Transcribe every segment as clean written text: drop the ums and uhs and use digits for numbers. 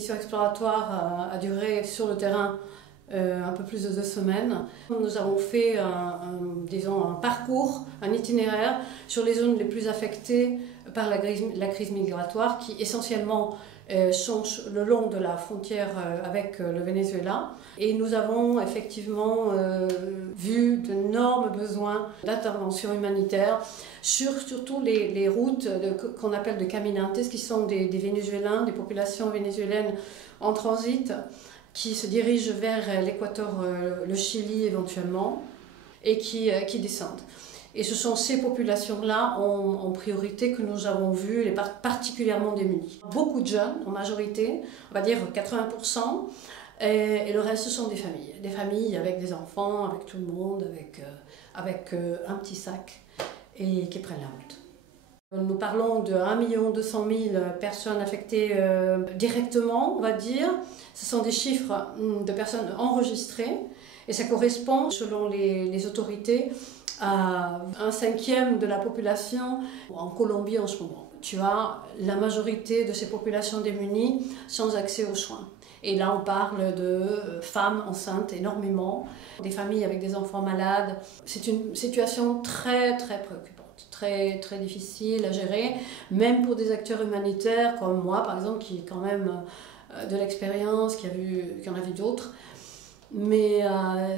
mission exploratoire a duré sur le terrain un peu plus de 2 semaines. Nous avons fait disons, un parcours, un itinéraire sur les zones les plus affectées par la crise migratoire qui essentiellement sont le long de la frontière avec le Venezuela. Et nous avons effectivement vu d'énormes besoins d'intervention humanitaire sur surtout les routes qu'on appelle de caminantes, qui sont des Vénézuéliens, des populations vénézuéliennes en transit, qui se dirigent vers l'Équateur, le Chili éventuellement, et qui descendent. Et ce sont ces populations-là en priorité que nous avons vues, les particulièrement démunies. Beaucoup de jeunes, en majorité, on va dire 80%, et le reste ce sont des familles avec des enfants, avec tout le monde, avec un petit sac, et qui prennent la route. Nous parlons de 1 200 000 personnes affectées directement, on va dire. Ce sont des chiffres de personnes enregistrées, et ça correspond, selon les autorités, à 1/5 de la population en Colombie en ce moment. Tu as la majorité de ces populations démunies sans accès aux soins. Et là, on parle de femmes enceintes énormément, des familles avec des enfants malades. C'est une situation très, très préoccupante, très, très difficile à gérer, même pour des acteurs humanitaires comme moi, par exemple, qui quand même de l'expérience, qui en a vu d'autres. Mais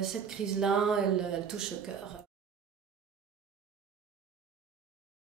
cette crise-là, elle touche le cœur.